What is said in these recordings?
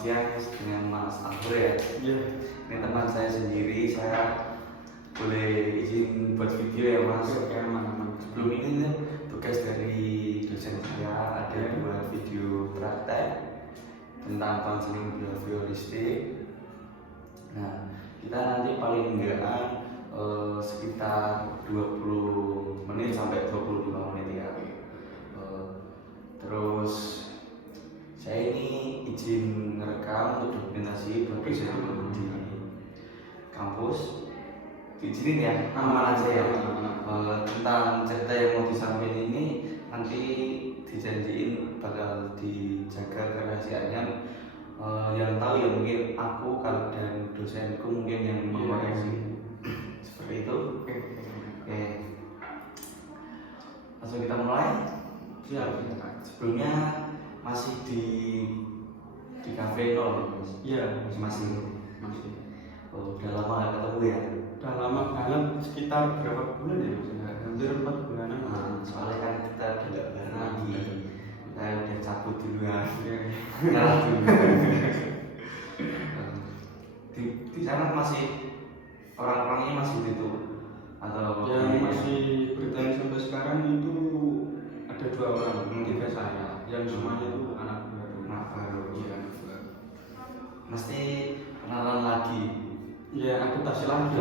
siang dengan Mas Anggur ya. Iya. Ini teman saya sendiri, saya boleh izin buat video ya Mas. Oke, aman. Sebelum ini tugas dari dosen saya ada buat video praktek tentang konseling behavioristik. Nah, kita nanti paling enggak sekitar 20 menit sampai 25 menit ya. Terus saya ini izin ngerekam untuk dokumentasi buat dosen di kampus. Diizinin ya, aman aja ya. Tentang cerita yang mau disampaikan ini nanti dijanjiin bakal dijaga kerahasiaannya. Yang tahu ya mungkin aku dan dosenku mungkin yang mengoreksi. Seperti itu. Oke. Langsung kita mulai. Siap. Sebelumnya masih di kafe nol Mas. Iya, masih. Oh, udah lama gak ketemu ya? Udah lama banget, sekitar berapa bulan ya Mas? Hampir 4 bulanan. Soalnya kan kita tidak bareng lagi. Saya udah cabut duluan. Iya. Ngalah dulu. Di sana masih orang-orangnya masih itu atau yang masih bertahan sampai sekarang itu ada 2 orang, 3 saya. Yang semuanya itu anak baru. Iya. Mesti kenalan lagi. Iya, adaptasi lagi.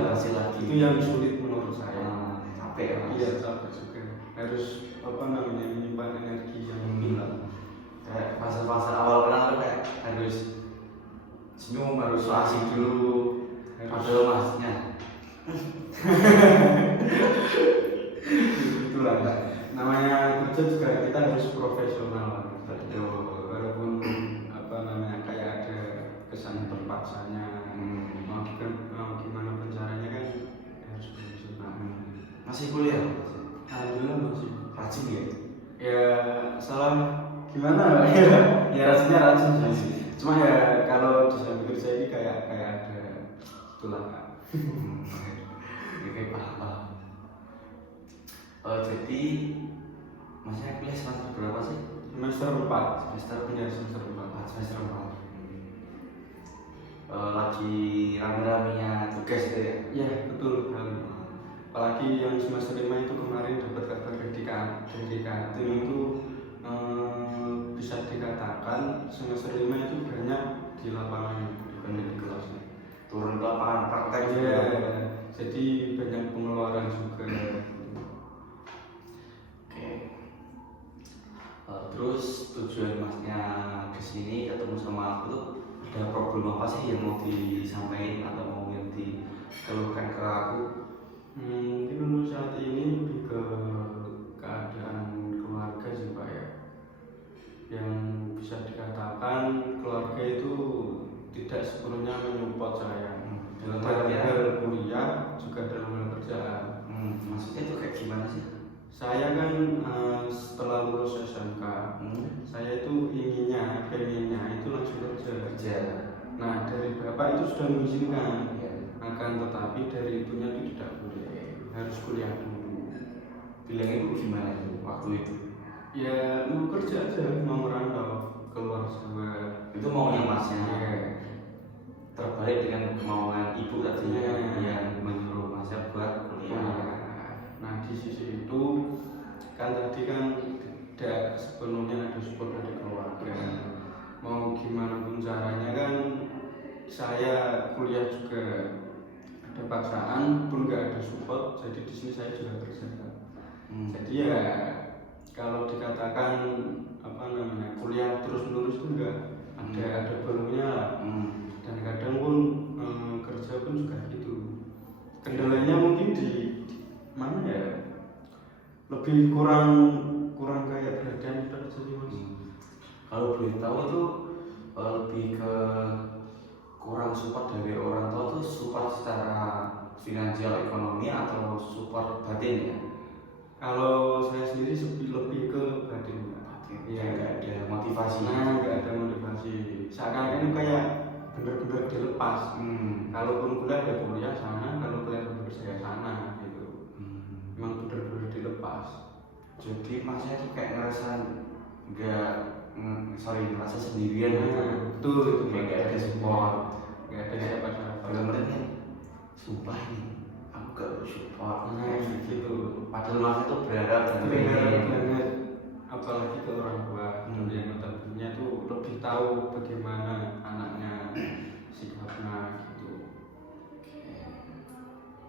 Itu yang sulit menurut saya. Capek ya Mas? Iya, capek juga. Harus menyimpan energi yang hilang. Kayak fase-fase awal kenal tuh kayak harus senyum, harus so asik dulu. Padahal Masnya. Itulah namanya kerja juga kita harus profesional. Walaupun kayak ada kesan terpaksanya. Mau gimana caranya kan harus profesional. Masih kuliah? Alhamdulillah masih. Rajin ya? Ya salah gimana ya rasanya rajin sih. Cuma ya kalau di samping kerja ini kayak ada itulah. Oke, paham. Jadi Masnya kuliah semester berapa sih? Semester 4. Semester 4. Semester 4. Lagi rame-ramenya tugas itu ya? Iya, betul. Apalagi yang semester 5 itu kemarin dapat kabar dari kantin itu bisa dikatakan semester 5 itu banyak di lapangan bukan di kelasnya. Turun ke lapangan praktek juga. Jadi banyak pengeluaran juga. Oke. Terus tujuan Masnya kesini ketemu sama aku tuh ada problem apa sih yang mau disampaikan atau mau yang dikeluhkan ke aku? Mungkin untuk saat ini lebih ke keadaan keluarga sih Pak ya. Yang bisa dikatakan keluarga itu tidak sepenuhnya menyupport saya dalam hal kuliah juga dalam hal kerjaan. Maksudnya itu kayak gimana sih? Saya kan setelah lulus SMK, saya itu pengennya itu langsung kerja. Nah dari bapak itu sudah mengizinkan, akan tetapi dari ibunya itu tidak boleh, harus kuliah dulu. Bilang ibu gimana itu waktu itu? Ya mau kerja aja, mau merantau keluar Jawa. Itu maunya Masnya. Terbalik dengan kemauan ibu tadinya yang menyuruh Masnya buat kuliah. Nah di sisi itu kan tadi kan tidak sepenuhnya ada support dari keluarga. Mau gimana pun caranya kan saya kuliah juga ada paksaan pun nggak ada support. Jadi di sini saya juga kerja. Jadi ya kalau dikatakan kuliah terus menerus itu enggak ada barunya. Dan kadang pun kerja pun juga gitu. Kendalanya mungkin di mana ya, lebih kurang kayak perhatian kita sih Mas. Kalau boleh tahu itu lebih ke kurang support dari orang tua tuh, support secara finansial ekonomi atau support batin ya? Kalau saya sendiri lebih ke batin. Ya nggak ada motivasi. Nggak ada motivasi. Seakan-akan kayak bener-bener dilepas. Kalaupun kuliah ya kuliah sana, kalau kuliah bekerja sana gitu. Memang bener-bener dilepas. Jadi Masnya tuh kayak ngerasa ngerasa sendirian gitu. betul itu kayak gak ada support, nggak ada siapa-siapa. dalam artian sumpah nih aku gak butuh support Nah gitu. padahal mas itu berharap dan Berharap pengen. banget, apalagi ke orang tua yang notabene tuh lebih tahu bagaimana anaknya sikapnya gitu.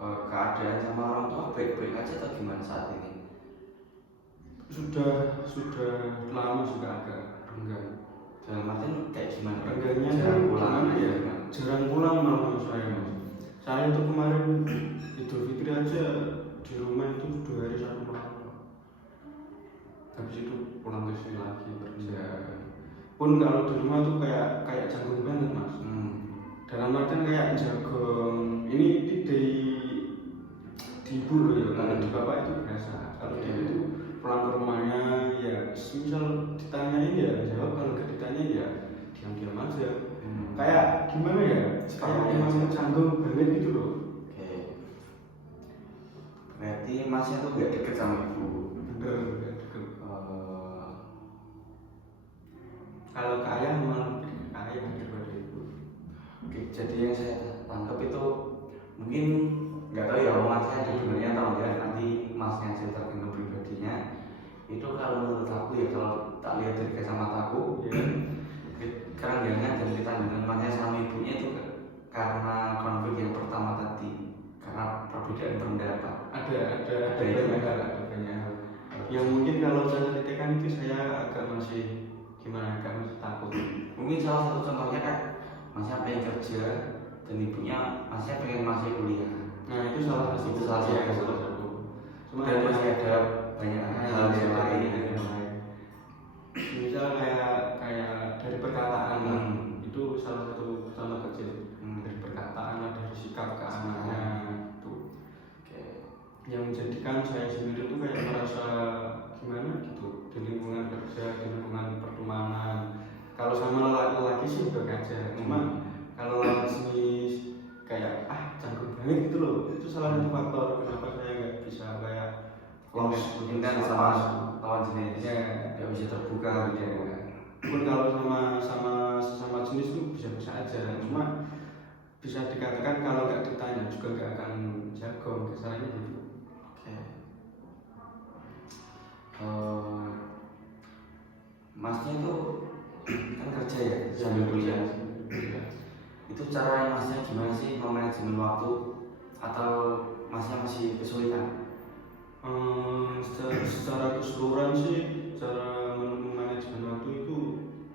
Keadaan sama orang tua baik-baik aja atau gimana saat ini? Sudah lama juga agak renggang. Dalam artian kayak gimana? Renggangnya Jarang tuh pulang gimana ya? gimana? Jarang pulang malah saya. Saya tuh kemarin Idul Fitri aja di rumah itu 2 hari 1 malam. Habis itu pulang ke sini lagi kerja. Pun kalau di rumah tuh kayak jagung banget mas. Dalam artian kayak jagung ini di ibu loh ya. Kalau di bapak itu biasa. Kalau di itu pulang ke rumahnya ya misal ditanyain ya jawab, kalau nggak ditanya ya diam-diam aja. Kayak gimana ya? Kayak emang canggung banget gitu loh. Oke. Berarti masnya tuh gak deket sama ibu. Bener, deket. Kalau ke ayah malah lebih ke ayah daripada ibu. Oke, jadi yang saya tangkap itu mungkin nggak tahu ya omongan saya sebenarnya atau enggak, nanti masnya cerita ke pribadinya. Itu kalau menurut aku ya, kalau tak lihat dari kacamataku ya, kerenggangan dan ketanggungan masnya sama ibunya itu karena konflik yang pertama tadi, karena perbedaan pendapat. Ada banyak hal. Yang mungkin kalau saya ceritakan itu saya agak masih gimana, agak masih takut. Mungkin salah satu contohnya kan masnya pengen kerja dan ibunya masnya pengen masih kuliah. Nah itu salah satu. Cuma Dan masih ada banyak hal yang lain. Misal kayak dari perkataan itu salah satu contoh kecil. Dari perkataan, dari sikap ke anaknya itu. Yang menjadikan saya sendiri tuh kayak merasa gimana gitu di lingkungan kerja, di lingkungan pertemanan. Kalau sama laki-laki sih udah aja, cuma kalau lawan sini kayak canggung banget gitu loh. Itu salah satu faktor kenapa saya nggak bisa kayak intens sama lawan jenis, ya nggak bisa terbuka gitu ya. Pun kalau sama sesama jenis itu bisa-bisa aja, cuma bisa dikatakan kalau nggak ditanya juga nggak akan jago, kesannya gitu. Masnya itu kan kerja ya sambil kuliah. Itu cara masnya gimana sih memanajemen waktu, atau masnya masih kesulitan? Secara keseluruhan sih, cara manajemen waktu itu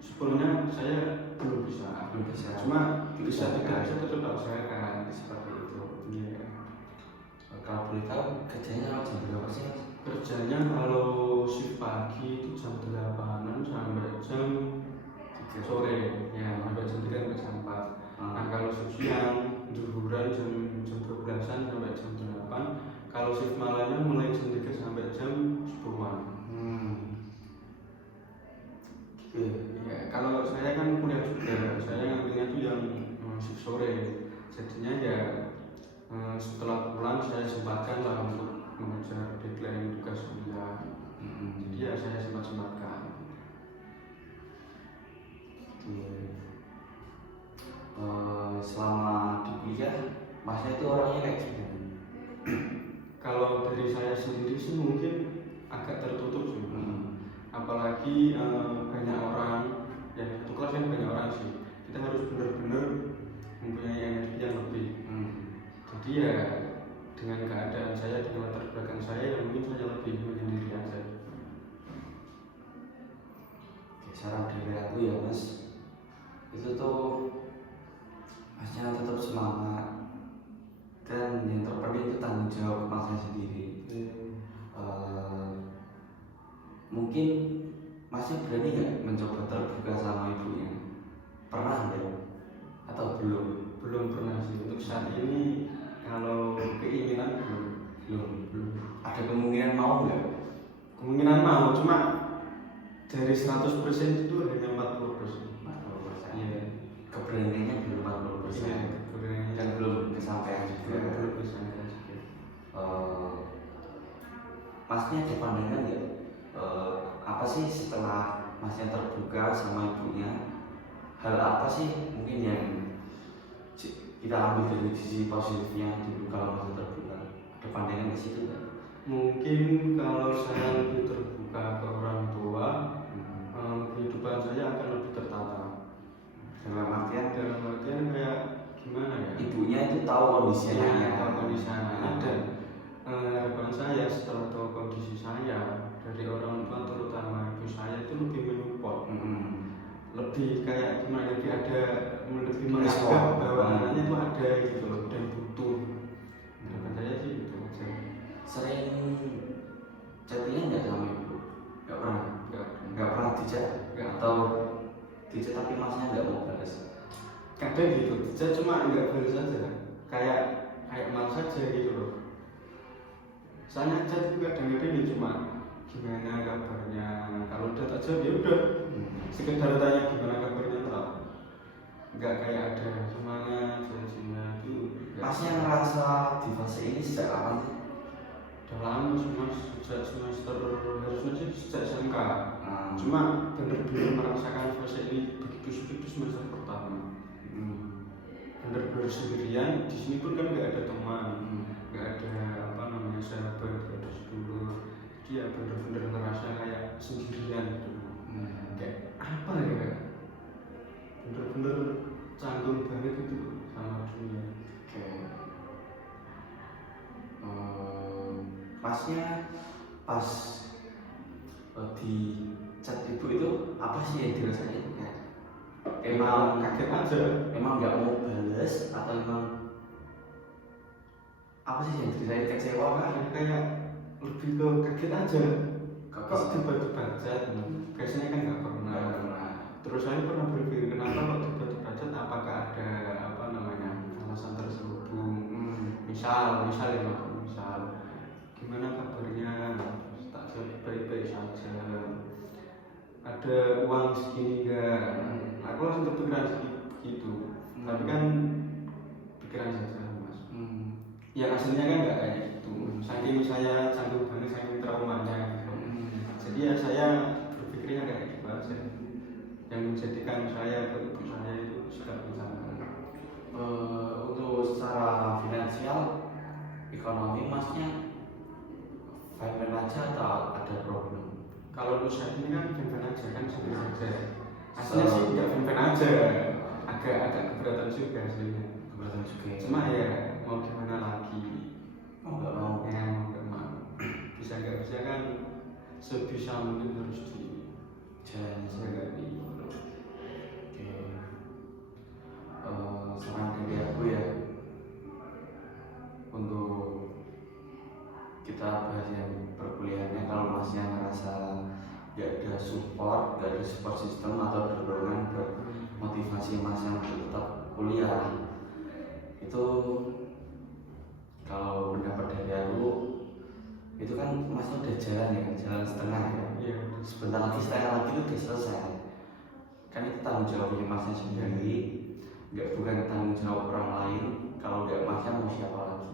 sebenarnya saya belum bisa. Cuma bisa tidak bisa tetap usahakan seperti itu. Iya. Kalau boleh tahu kerjanya jam berapa sih mas? Kerjanya kalau shift pagi itu jam 8-an sampai jam 3 sore, ya sampai jam 3 sampai jam 4. Nah kalau shift siang zuhuran jam 12-an sampai jam 8. Kalau shift malamnya mulai jam 3 sampai jam 10-an. Gitu ya. Kalau saya kan kuliah juga, saya ngambilnya tuh yang shift sore. Jadinya ya setelah pulang saya sempatkan lah untuk mengejar deadline tugas kuliah. Jadi ya saya sempatkan. Selama di kuliah masnya itu orangnya kayak gimana? Kalau dari saya sendiri sih mungkin agak tertutup sih. Apalagi banyak orang, ya satu kelas kan banyak orang sih. Kita harus benar-benar mempunyai energi yang lebih. Jadi ya dengan keadaan saya, dengan latar belakang saya, yang mungkin saya lebih menyendiri aja. Saran dari aku ya mas, itu tuh masnya tetap semangat, dan yang terpenting itu tanggung jawab masnya sendiri. Mungkin masnya berani nggak mencoba terbuka sama ibunya? Pernah nggak? Atau belum? Belum pernah sih untuk saat ini. Kalau keinginan belum. Ada kemungkinan mau nggak? Kemungkinan mau, cuma dari 100% itu hanya 40%. Iya. Keberaniannya belum 40%. Iya, keberaniannya. Dan belum kesampaian juga. Belum kesampaian juga. Masnya ada pandangan nggak? Apa sih setelah masnya terbuka sama ibunya, hal apa sih mungkin yang kita ambil dari sisi positifnya dulu kalau masih terbuka? Ada pandangan ke situ kan? Mungkin kalau saya lebih terbuka ke orang tua, kehidupan saya akan lebih tertata. Dalam artian Kayak gimana ya? ibunya itu tahu kondisinya, Tahu kondisi anak, dan harapan saya setelah tahu kondisi saya dari orang tua terutama ibu saya itu lebih menyupport, lebih kayak gimana, lebih menganggap bahwa anaknya itu ada gitu loh dan butuh. Harapan saya sih itu aja. Sering chattingan nggak sama ibu? Nggak pernah dijak? Atau dijak tapi masnya nggak mau balas? Kadang gitu, saya cuma nggak balas saja, kayak malas saja gitu loh. Saya chat itu kadang-kadang ya cuma gimana kabarnya, kalau udah tak jawab ya udah, sekedar tanya gimana kabarnya tak, nggak kayak ada semangat janjinya itu. Masnya ngerasa di fase ini sejak kapan sih? Udah lama mas, sejak semester, harusnya sih sejak SMK. Cuma bener-bener merasakan fase ini begitu semester pertama. Bener-bener sendirian, di sini pun kan nggak ada teman, nggak ada sahabat, nggak ada sedulur. Dia bener-bener ngerasa kayak sendirian gitu. Kayak apa ya? Bener-bener canggung banget gitu sama dunia. Masnya pas di chat ibu itu apa sih yang dirasain? Emang kaget aja, emang nggak mau balas atau emang apa sih yang dirasain, kecewa kah? Kayak lebih ke kaget aja. Kok tiba-tiba chat? Biasanya kan nggak pernah. Terus saya pernah berpikir kenapa kok tiba-tiba chat? Apakah ada alasan terselubung? Misal gimana kabarnya? Terus tak jawab baik-baik saja. Ada uang segini enggak? Aku langsung terpikiran gitu. Tapi kan pikiran saja mas. Yang aslinya kan nggak kayak gitu. Saking saya canggung banget, saking traumanya gitu. Jadi ya saya berpikirnya kayak gitu aja. Yang menjadikan saya ke ibu saya itu sikap bersamaan. Untuk secara finansial, ekonomi masnya fine aja atau ada problem? Kalau untuk saat ini kan fan aja kan sendiri saja. Aslinya sih tidak fan aja, agak keberatan juga aslinya. Cuma ya mau gimana lagi? Mau nggak mau? Ya mau nggak mau. Bisa nggak bisa kan sebisa mungkin harus dijalani. Saran dari aku ya, untuk kita bahas yang perkuliahannya, kalau masnya ngerasa gak ada support system atau dorongan buat motivasi masnya untuk tetap kuliah, itu kalau pendapat dari aku itu kan masnya udah jalan setengah ya. Sebentar lagi setengah lagi itu udah selesai. Kan itu tanggung jawabnya masnya sendiri, bukan tanggung jawab orang lain. Kalau nggak masnya mau siapa lagi?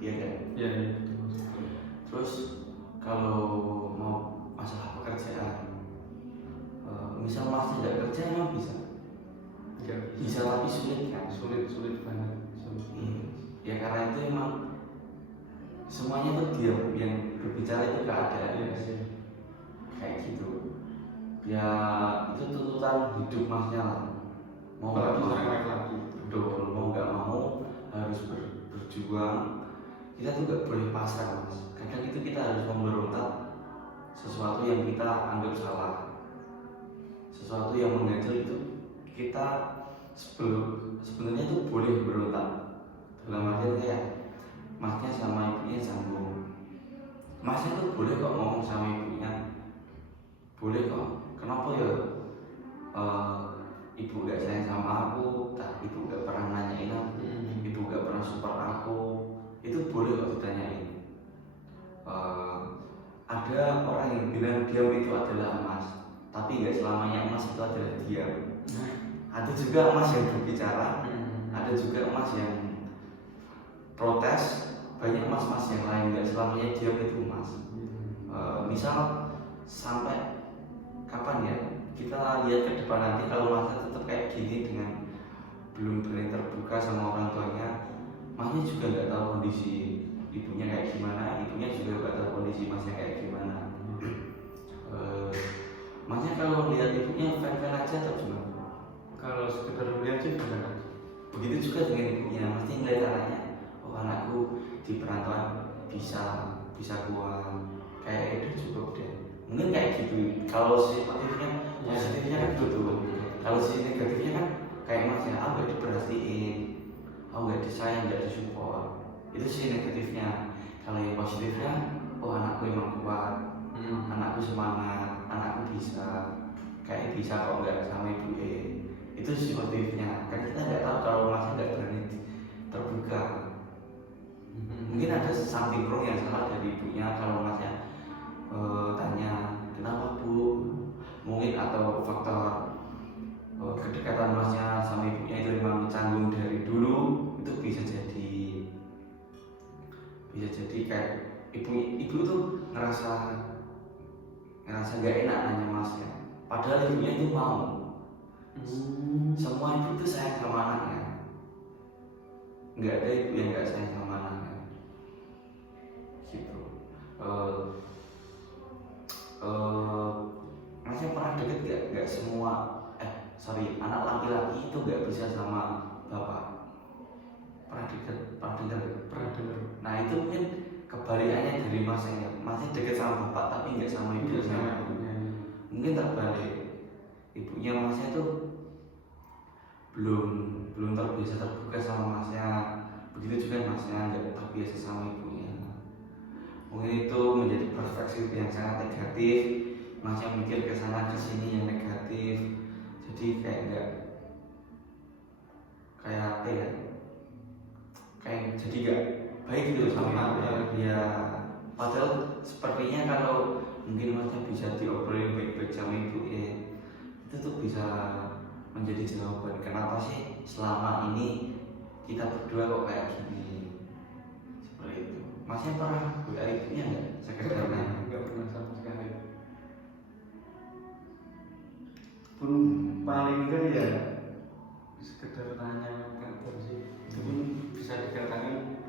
Iya kan? Iya. Terus kalau mau masalah pekerjaan, misal masnya nggak kerja emang bisa? Nggak Bisa tapi sulit kan? Sulit banget. Ya karena itu emang semuanya tuh dia yang berbicara itu keadaan. Kayak gitu. Ya itu tuntutan hidup masnya lah. Mau nggak mau lagi. Betul, mau nggak mau harus berjuang. Kita tuh nggak boleh pasrah mas. Kadang itu kita harus memberontak sesuatu yang kita anggap salah, sesuatu yang mengganjal itu kita sebenarnya tuh boleh berontak. Dalam artian kayak masnya sama ibunya sambung, masnya tuh boleh kok ngomong sama ibunya, boleh kok. Kenapa ya ibu gak sayang sama aku, ibu gak pernah nanyain aku, ibu gak pernah support aku? Itu boleh kok ditanyain. Ada orang yang bilang diam itu adalah emas, tapi gak selamanya emas itu adalah diam. Ada juga emas yang berbicara, ada juga emas yang protes. Banyak emas-emas yang lain, gak selamanya diam itu emas. Misal sampai kapan ya kita lihat ke depan nanti kalau masnya tetap kayak gini dengan belum berani terbuka sama orang tuanya, masnya juga nggak tahu kondisi ibunya kayak gimana, ibunya juga nggak tahu kondisi masnya kayak gimana. Masnya kalau lihat ibunya fan-fan aja atau gimana? Kalau sekedar melihat sih benar. Begitu juga dengan ibunya, mesti ngeliat anaknya, oh anakku di perantauan bisa kuat, kayak itu cukup deh. Mungkin kayak gitu. Kalau positifnya kan gitu. Kalau sisi negatifnya kan kayak masnya, aku nggak diperhatiin, aku nggak disayang, nggak disupport. Itu sisi negatifnya. Kalau yang positifnya, oh anakku emang kuat, anakku semangat, anakku bisa, kayak bisa kok nggak sama ibu. Itu sisi positifnya. Kan kita nggak tahu kalau masnya nggak berani terbuka. Mungkin ada something wrong yang salah dari ibunya kalau masnya tanya kenapa bu, mungkin atau faktor kedekatan masnya sama ibunya itu memang canggung dari dulu, itu bisa jadi kayak ibu tuh ngerasa gak enak nanya masnya, padahal ibunya itu mau. Semua ibu tuh sayang sama anaknya, nggak ada ibu yang nggak sayang sama anaknya gitu. Masih pernah deket gak semua anak laki-laki itu gak bisa sama bapak. Pernah dengar. Nah itu mungkin kebalikannya dari masnya deket sama bapak tapi gak sama ibunya. Mungkin terbalik, ibunya masnya tuh belum terbiasa terbuka sama masnya, begitu juga masnya gak terbiasa sama ibunya. Mungkin itu menjadi perspektif yang sangat negatif, masnya mikir ke sana ke sini yang negatif, jadi kayak jadi gak baik gitu sama dia. Padahal sepertinya kalau mungkin masnya bisa diobrolin baik-baik sama ibu itu tuh bisa menjadi jawaban kenapa sih selama ini kita berdua kok kayak gini, seperti itu. Masnya pernah WA ibunya nggak? Sekedar nanya? Nggak pernah sama sekali. Pun paling enggak ya sekedar tanya kabar sih. Itu pun bisa dikatakan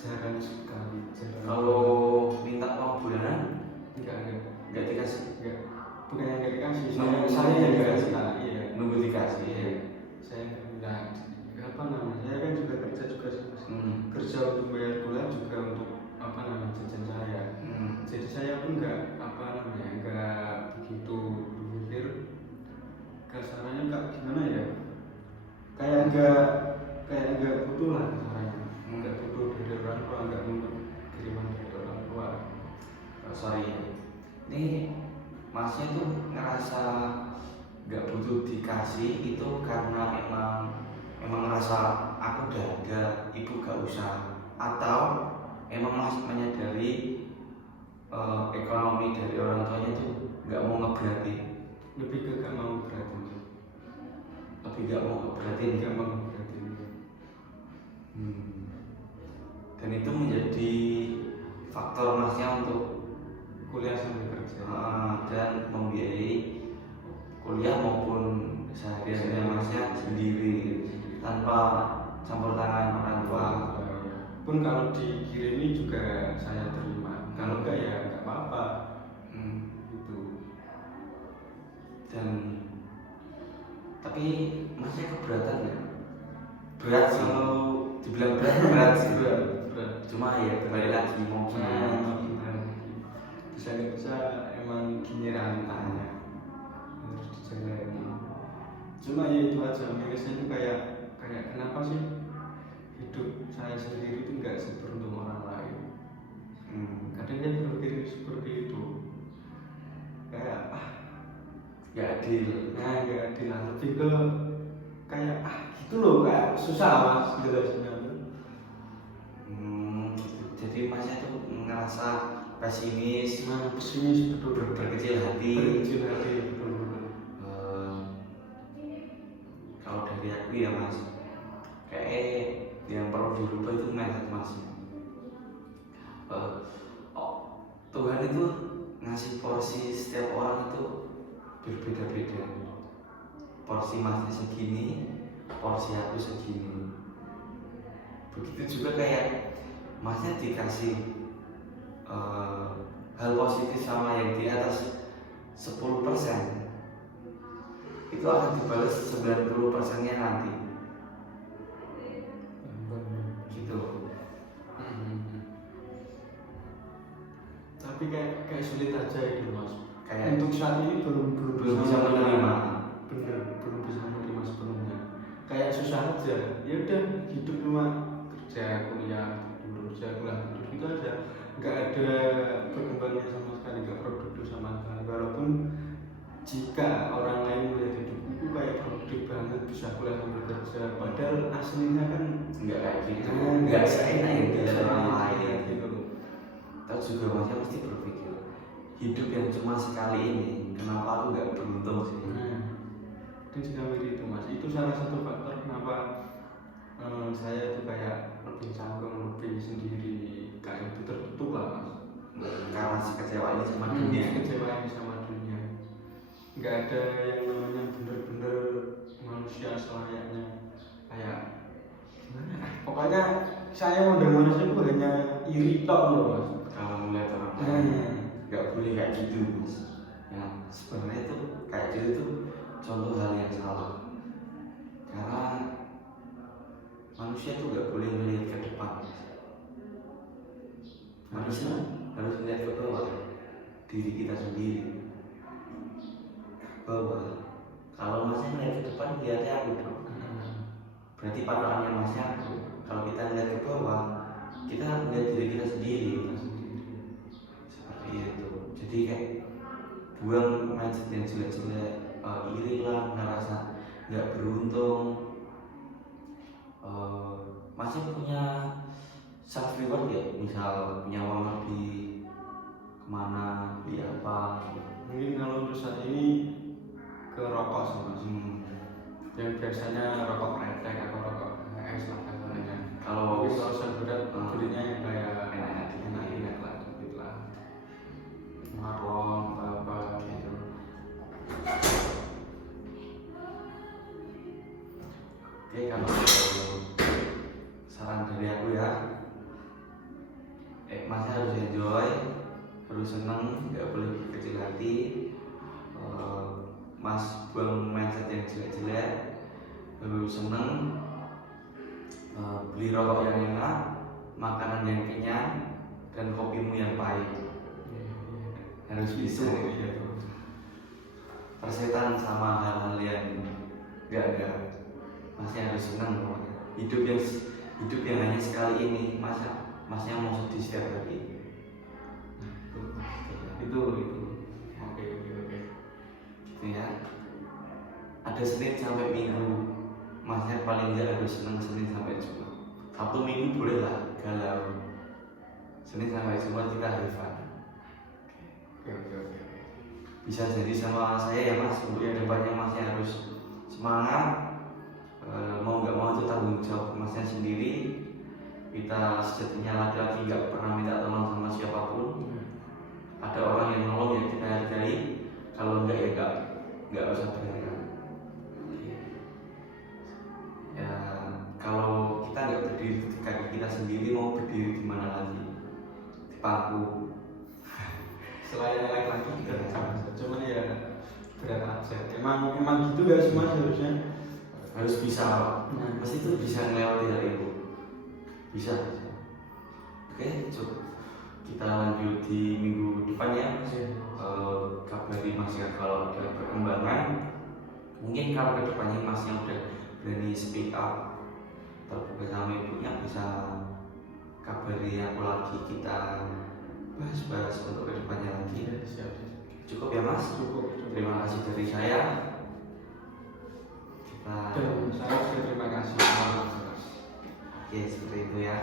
jarang sekali. Kalau minta uang bulanan? Nggak dikasih? Nggak. Bukan yang nggak dikasih. Saya yang dikasih. Iya. Nunggu dikasih. Iya. Saya nggak. Apa namanya? Saya kan juga kerja juga sih. Kerja untuk bayar bulan juga untuk jajan saya. Jadi saya pun nggak begitu berpikir kasarannya gimana ya, kayak nggak butuh lah kasarannya, nggak butuh dari orang tua, nggak butuh kiriman dari orang tua. Ini masnya tuh ngerasa nggak butuh dikasih itu karena emang ngerasa aku udah ada, ibu gak usah, atau emang mas menyadari ekonomi dari orang tuanya itu nggak mau ngeberatin? Lebih ke gak mau beratin. Dan itu menjadi faktor masnya untuk kuliah sambil kerja dan membiayai kuliah maupun sehari-harinya masnya sendiri tanpa campur tangan orang tua. Pun kalau dikirimi juga saya terima, kalau enggak ya enggak apa-apa. Gitu. Dan tapi masnya keberatan nggak? Berat sih. Kalau dibilang berat sih. Berat. Cuma ya kembali lagi mau gimana? Bisa emang gini rantannya harus dijalani. Cuma ya itu aja, minusnya itu kayak kenapa sih hidup saya sendiri itu nggak seberuntung orang lain. Kadang dia berpikir seperti itu, kayak nggak adil lah, lebih ke kayak gitu loh, kayak susah mas jelasnya. Jadi masnya tuh ngerasa pesimis betul, berkecil hati. Betul. Kalau dari aku ya mas, kayak yang perlu dirubah itu mindset mas. Tuhan itu ngasih porsi setiap orang itu berbeda-beda. Porsi masnya segini, porsi aku segini. Begitu juga kayak masnya dikasih hal positif sama yang di atas 10%, itu akan dibalas 90%-nya nanti. Gitu. Tapi kayak sulit aja itu mas. Kayak Untuk saat ini belum bisa menerima. Bener, belum bisa menerima sepenuhnya. Kayak susah aja. Ya udah hidup cuma kerja, kuliah, tidur, kerja, kuliah, tidur gitu aja. Nggak ada perkembangan sama sekali, nggak produktif sama sekali. Walaupun jika orang lain melihat hidupku kayak produktif banget, bisa kuliah sambil kerja, padahal aslinya kan nggak kayak gitu, nggak seenak yang dilihat orang lain. gitu loh. Tahu juga masnya mesti berpikir, hidup yang cuma sekali ini, kenapa aku nggak beruntung sih? Itu juga mirip itu mas. Itu salah satu faktor kenapa saya tuh kayak lebih canggung, lebih sendiri, kayak lebih tertutup lah mas. Karena si kecewa ini sama dunia. Kecewa ini sama dunia. Nggak ada yang namanya bener-bener manusia selayaknya kayak gimana? Pokoknya saya model manusia itu hanya iri tok loh mas. Kalau melihat orang lain, nggak boleh kayak gitu mas. Ya sebenarnya itu kayak gitu tuh contoh hal yang salah. Karena manusia tuh nggak boleh melihat ke depan. Manusia harus melihat ke bawah, diri kita sendiri. Bawah. Kalau masnya melihat ke depan, lihatnya aku dong. Berarti patokannya masnya aku. Kalau kita melihat ke bawah, kita melihat diri kita sendiri. Seperti itu. Jadi kayak buang mindset yang jelek-jelek, iri lah, ngerasa nggak beruntung. Masih punya self reward ya, misal punya uang lebih, kemana, beli apa gitu. Mungkin kalau untuk saat ini ke rokok sih mas. Yang biasanya rokok kretek atau rokok es lah katanya. Kalau saya berat belinya yang kayak enak-enak lah, gitu lah. Marlon apa gitu. Oke, kalau saran dari aku ya, masnya harus enjoy, harus seneng, nggak boleh kecil hati. Mas buang mindset yang jelek-jelek, harus seneng, beli rokok yang enak, makanan yang kenyang, dan kopimu yang pahit. Harus bisa gitu. Persetan sama hal-hal yang enggak. Masnya harus senang pokoknya. Hidup yang hanya sekali ini, masnya mau sedih setiap hari. Itu. Oke. Gitu ya. Ada Senin sampai Minggu, masnya paling enggak harus senang Senin sampai Jumat. Sabtu Minggu boleh lah galau. Senin sampai Jumat kita have fun. Oke. Bisa jadi sama saya ya mas, untuk depannya masnya harus semangat. Mau nggak mau itu tanggung jawab masnya sendiri. Kita sejatinya laki-laki nggak pernah minta tolong sama siapapun. Ada orang yang nolong ya kita hargai. Kalau enggak ya nggak usah berharap. Ya kalau kita nggak berdiri di kaki kita sendiri, mau berdiri di mana lagi? Di paku. Selain laki-laki juga cuman ya berat aja. Emang gitu gak sih mas harusnya? Harus bisa, pasti itu bisa melewati hal itu. Bisa. Oke, cukup. Kita lanjut di minggu depan ya. Kabari Mas ya kalau ada perkembangan. Mungkin kalau kedepannya Masnya udah berani speak up, terbuka sama ibunya, bisa kabari aku lagi, kita bahas untuk kedepannya lagi. Siap. Cukup ya Mas. Cukup. Terima kasih dari saya. Dan saya juga terima kasih. Oke, seperti itu ya.